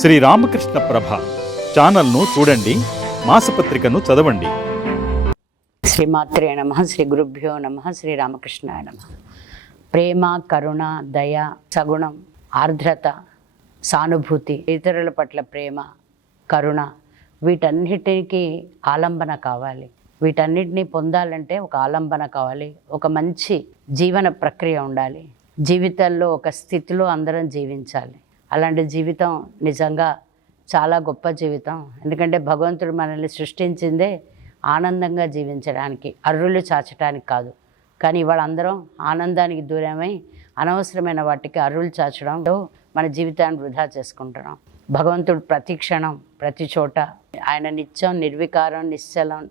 శ్రీ రామకృష్ణ ప్రభ ఛానల్ను చూడండి మాసపత్రికను చదవండి. శ్రీమాత్రే నమ శ్రీ గురుభ్యో నమ శ్రీ రామకృష్ణాయ నమ. ప్రేమ కరుణ దయ సగుణం ఆర్ద్రత సానుభూతి ఇతరుల పట్ల ప్రేమ కరుణ వీటన్నిటికీ ఆలంబన కావాలి. వీటన్నిటిని పొందాలంటే ఒక ఆలంబన కావాలి. ఒక మంచి జీవన ప్రక్రియ ఉండాలి. జీవితాల్లో ఒక స్థితిలో అందరం జీవించాలి. అలాంటి జీవితం నిజంగా చాలా గొప్ప జీవితం. ఎందుకంటే భగవంతుడు మనల్ని సృష్టించిందే ఆనందంగా జీవించడానికి అర్రులు చాచడానికి కాదు. కానీ ఇవాళ అందరం ఆనందానికి దూరమై అనవసరమైన వాటికి అర్రులు చాచడంతో మన జీవితాన్ని వృధా చేసుకుంటున్నాం. భగవంతుడు ప్రతి క్షణం ప్రతి చోట ఆయన నిత్యం నిర్వికారం నిశ్చలం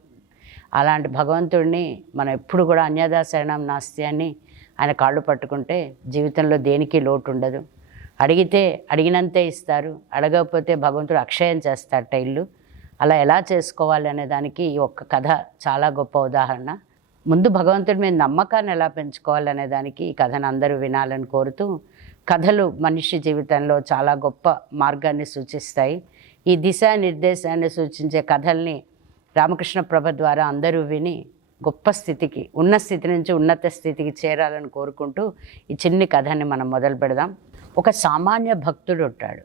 అలాంటి భగవంతుడిని మనం ఎప్పుడు కూడా అన్యదాశరణం నాస్తి అని ఆయన కాళ్ళు పట్టుకుంటే జీవితంలో దేనికి లోటు ఉండదు. అడిగితే అడిగినంతే ఇస్తారు. అడగకపోతే భగవంతుడు అక్షయం చేస్తారు ఇల్లు అలా ఎలా చేసుకోవాలి అనే దానికి ఈ ఒక్క కథ చాలా గొప్ప ఉదాహరణ. ముందు భగవంతుడి మీద నమ్మకాన్ని ఎలా పెంచుకోవాలి అనే దానికి ఈ కథను అందరూ వినాలని కోరుతూ కథలు మనిషి జీవితంలో చాలా గొప్ప మార్గాన్ని సూచిస్తాయి. ఈ దిశా నిర్దేశాన్ని సూచించే కథల్ని రామకృష్ణ ప్రభ ద్వారా అందరూ విని గొప్ప స్థితికి ఉన్న స్థితి నుంచి ఉన్నత స్థితికి చేరాలని కోరుకుంటూ ఈ చిన్ని కథని మనం మొదలు పెడదాం ఒక సామాన్య భక్తుడు ఉంటాడు.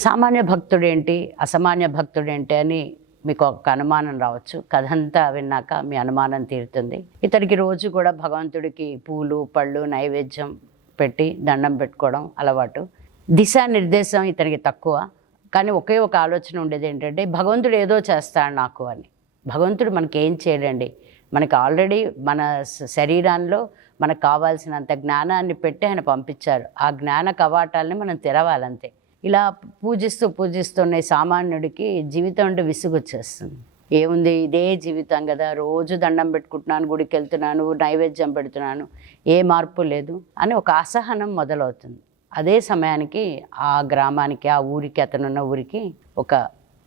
సామాన్య భక్తుడు ఏంటి? అసామాన్య భక్తుడు ఏంటి అని మీకు ఒక అనుమానం రావచ్చు. కథ అంతా విన్నాక మీ అనుమానం తీరుతుంది. ఇతడికి రోజు కూడా భగవంతుడికి పూలు పళ్ళు నైవేద్యం పెట్టి దండం పెట్టుకోవడం అలవాటు. దిశానిర్దేశం ఇతనికి తక్కువ. కానీ ఒకే ఒక ఆలోచన ఉండేది ఏంటంటే భగవంతుడు ఏదో చేస్తాడు నాకు అని. భగవంతుడు మనకేం చేయడండి? మనకి ఆల్రెడీ మన శరీరంలో మనకు కావాల్సినంత జ్ఞానాన్ని పెట్టి ఆయన పంపించారు. ఆ జ్ఞాన కవాటాలని మనం తెరవాలంతే. ఇలా పూజిస్తూ పూజిస్తున్న సామాన్యుడికి జీవితం అంటే విసుగొచ్చేస్తుంది. ఏముంది? ఇదే జీవితం కదా. రోజు దండం పెట్టుకుంటున్నాను గుడికి వెళ్తున్నాను నైవేద్యం పెడుతున్నాను ఏ మార్పు లేదు అని ఒక అసహనం మొదలవుతుంది. అదే సమయానికి ఆ గ్రామానికి ఆ ఊరికి అతనున్న ఊరికి ఒక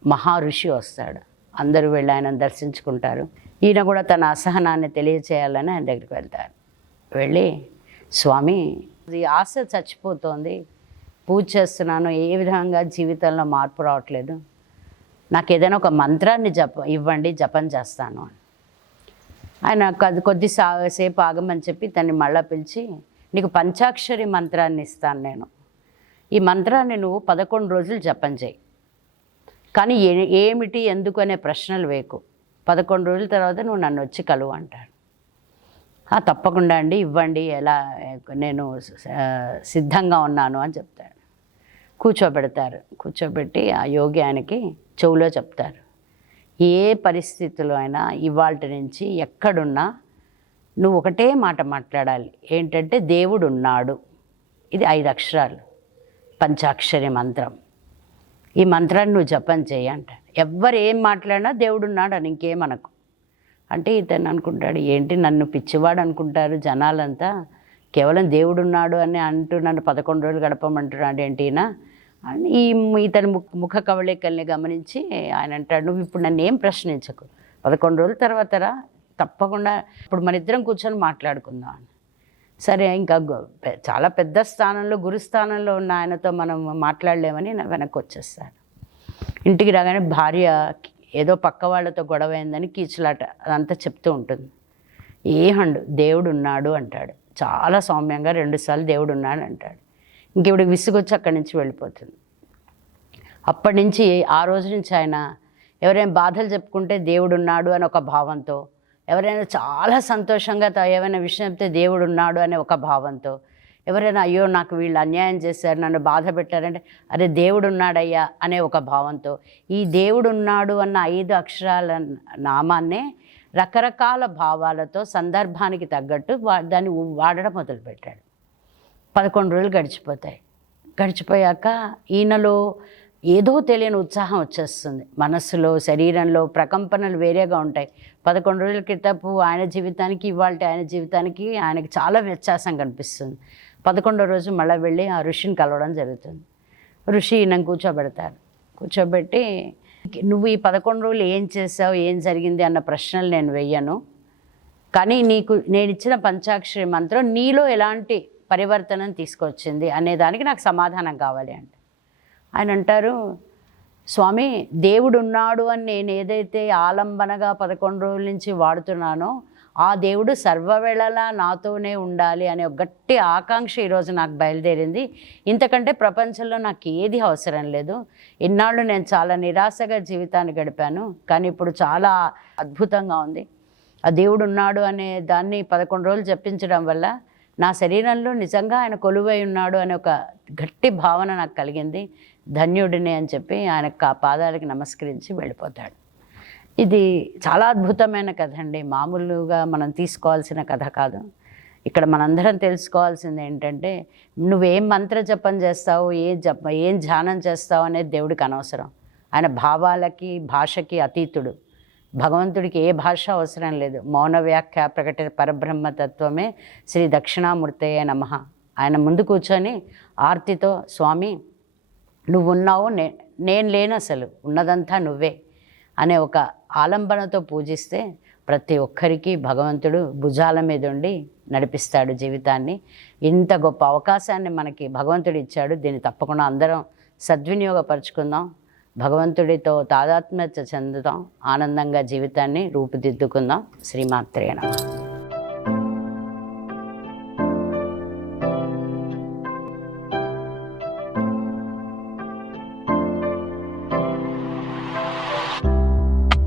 మహా ఋషి వస్తాడు. అందరూ వెళ్ళి ఆయన దర్శించుకుంటారు. ఈయన కూడా తన అసహనాన్ని తెలియచేయాలని ఆయన దగ్గరికి వెళ్తారు. వెళ్ళి స్వామి ఈ ఆశ చచ్చిపోతోంది. పూజ చేస్తున్నాను. ఏ విధంగా జీవితంలో మార్పు రావట్లేదు. నాకు ఏదైనా ఒక మంత్రాన్ని జప ఇవ్వండి జపం చేస్తాను. అని ఆయన కొద్ది కొద్ది సా సేపు ఆగమని చెప్పి తన్ని మళ్ళా పిలిచి నీకు పంచాక్షరి మంత్రాన్ని ఇస్తాను నేను. ఈ మంత్రాన్ని నువ్వు పదకొండు రోజులు జపం చేయి. కానీ ఏ ఏమిటి ఎందుకు అనే ప్రశ్నలు వేకు పదకొండు రోజుల తర్వాత నువ్వు నన్ను వచ్చి కలువు అంటాడు. తప్పకుండా అండి ఇవ్వండి ఎలా నేను సిద్ధంగా ఉన్నాను అని చెప్తాడు. కూర్చోబెడతారు. కూర్చోబెట్టి ఆ యోగి ఆయనకి చెవులో చెప్తారు. ఏ పరిస్థితిలో అయినా ఇవాళ నుంచి ఎక్కడున్నా నువ్వు ఒకటే మాట మాట్లాడాలి. ఏంటంటే దేవుడు ఉన్నాడు. ఇది ఐదు అక్షరాలు. పంచాక్షరి మంత్రం. ఈ మంత్రాన్ని నువ్వు జపం చేయి అంటాడు. ఎవ్వరు ఏం మాట్లాడినా దేవుడు ఉన్నాడు అని ఇంకేమనకు అంటే ఇతను అనుకుంటాడు ఏంటి నన్ను పిచ్చివాడు అనుకుంటారు జనాలంతా? కేవలం దేవుడు ఉన్నాడు అని అంటూ నన్ను పదకొండు రోజులు గడపమంటున్నాడు ఏంటి అని ఈ ఇతని ముఖ ముఖ కవళికల్ని గమనించి ఆయన అంటాడు నువ్వు ఇప్పుడు నన్ను ఏం ప్రశ్నించకు? పదకొండు రోజుల తర్వాత రా తప్పకుండా ఇప్పుడు మన ఇద్దరం కూర్చొని మాట్లాడుకుందాం అని. సరే ఇంకా చాలా పెద్ద స్థానంలో గురుస్థానంలో ఉన్న ఆయనతో మనం మాట్లాడలేమని వెనక్కి వచ్చేస్తాను ఇంటికి రాగానే భార్య ఏదో పక్క వాళ్ళతో గొడవ అయిందని కీచులాట అదంతా చెప్తూ ఉంటుంది. ఏహండు దేవుడు ఉన్నాడు అంటాడు. చాలా సౌమ్యంగా రెండుసార్లు దేవుడు ఉన్నాడు అంటాడు. ఇంకెవిడ విసుగొచ్చి అక్కడి నుంచి వెళ్ళిపోతుంది. అప్పటి నుంచి ఆ రోజు నుంచి ఆయన ఎవరైనా బాధలు చెప్పుకుంటే దేవుడు ఉన్నాడు అని ఒక భావంతో ఎవరైనా చాలా సంతోషంగా తా- ఏమైనా విషయం చెప్తే దేవుడు ఉన్నాడు అనే ఒక భావంతో ఎవరైనా అయ్యో నాకు వీళ్ళు అన్యాయం చేశారు నన్ను బాధ పెట్టారంటే అరే దేవుడు ఉన్నాడయ్యా అనే ఒక భావంతో. ఈ దేవుడు ఉన్నాడు అన్న ఐదు అక్షరాల నామాన్నే రకరకాల భావాలతో సందర్భానికి తగ్గట్టు వా దాన్ని వాడడం మొదలుపెట్టాడు. పదకొండు రోజులు గడిచిపోతాయి. గడిచిపోయాక ఈయనలో ఏదో తెలియని ఉత్సాహం వచ్చేస్తుంది. మనస్సులో శరీరంలో ప్రకంపనలు వేరేగా ఉంటాయి. పదకొండు రోజుల క్రితపు ఆయన జీవితానికి ఇవాళ ఆయన జీవితానికి ఆయనకి చాలా వ్యత్యాసం కనిపిస్తుంది. పదకొండో రోజు మళ్ళీ వెళ్ళి ఆ ఋషిని కలవడం జరుగుతుంది. ఋషి ఈయన కూర్చోబెడతారు కూర్చోబెట్టి నువ్వు ఈ పదకొండు రోజులు ఏం చేసావు ఏం జరిగింది? అన్న ప్రశ్నలు నేను వెయ్యను కానీ నీకు నేను ఇచ్చిన పంచాక్షరి మంత్రం నీలో ఎలాంటి పరివర్తనం తీసుకొచ్చింది అనేదానికి నాకు సమాధానం కావాలి అంట. ఆయన అంటారు స్వామి దేవుడు ఉన్నాడు అని నేను ఏదైతే ఆలంబనగా పదకొండు రోజుల నుంచి వాడుతున్నానో ఆ దేవుడు సర్వవేళలా నాతోనే ఉండాలి అనే ఒక గట్టి ఆకాంక్ష ఈరోజు నాకు బయలుదేరింది. ఇంతకంటే ప్రపంచంలో నాకు ఏది అవసరం లేదు. ఇన్నాళ్ళు నేను చాలా నిరాశగా జీవితాన్ని గడిపాను. కానీ ఇప్పుడు చాలా అద్భుతంగా ఉంది. ఆ దేవుడు ఉన్నాడు అనే దాన్ని పదకొండు రోజులు చెప్పించడం వల్ల నా శరీరంలో నిజంగా ఆయన కొలువై ఉన్నాడు అనే ఒక గట్టి భావన నాకు కలిగింది. ధన్యుడిని అని చెప్పి ఆయన ఆ పాదాలకి నమస్కరించి వెళ్ళిపోతాడు. ఇది చాలా అద్భుతమైన కథ అండి మామూలుగా మనం తీసుకోవాల్సిన కథ కాదు. ఇక్కడ మనందరం తెలుసుకోవాల్సింది ఏంటంటే నువ్వేం మంత్ర జపం చేస్తావు ఏ జప ఏం ధ్యానం చేస్తావు అనేది దేవుడికి అనవసరం. ఆయన భావాలకి భాషకి అతీతుడు. భగవంతుడికి ఏ భాష అవసరం లేదు. మౌన వ్యాఖ్య ప్రకటిత పరబ్రహ్మ తత్వమే శ్రీ దక్షిణామూర్తయ్య నమ. ఆయన ముందు కూర్చొని ఆర్తితో స్వామి నువ్వు ఉన్నావు నే నేను లేను అసలు ఉన్నదంతా నువ్వే అనే ఒక ఆలంబనతో పూజిస్తే ప్రతి ఒక్కరికి భగవంతుడు భుజాల మీద ఉండి నడిపిస్తాడు జీవితాన్ని. ఇంత గొప్ప అవకాశాన్ని మనకి భగవంతుడు ఇచ్చాడు. దీన్ని తప్పకుండా అందరం సద్వినియోగపరుచుకుందాం. భగవంతుడితో తాదాత్మ్యత చెందుదాం ఆనందంగా జీవితాన్ని రూపుదిద్దుకుందాం. శ్రీమాత్రేణ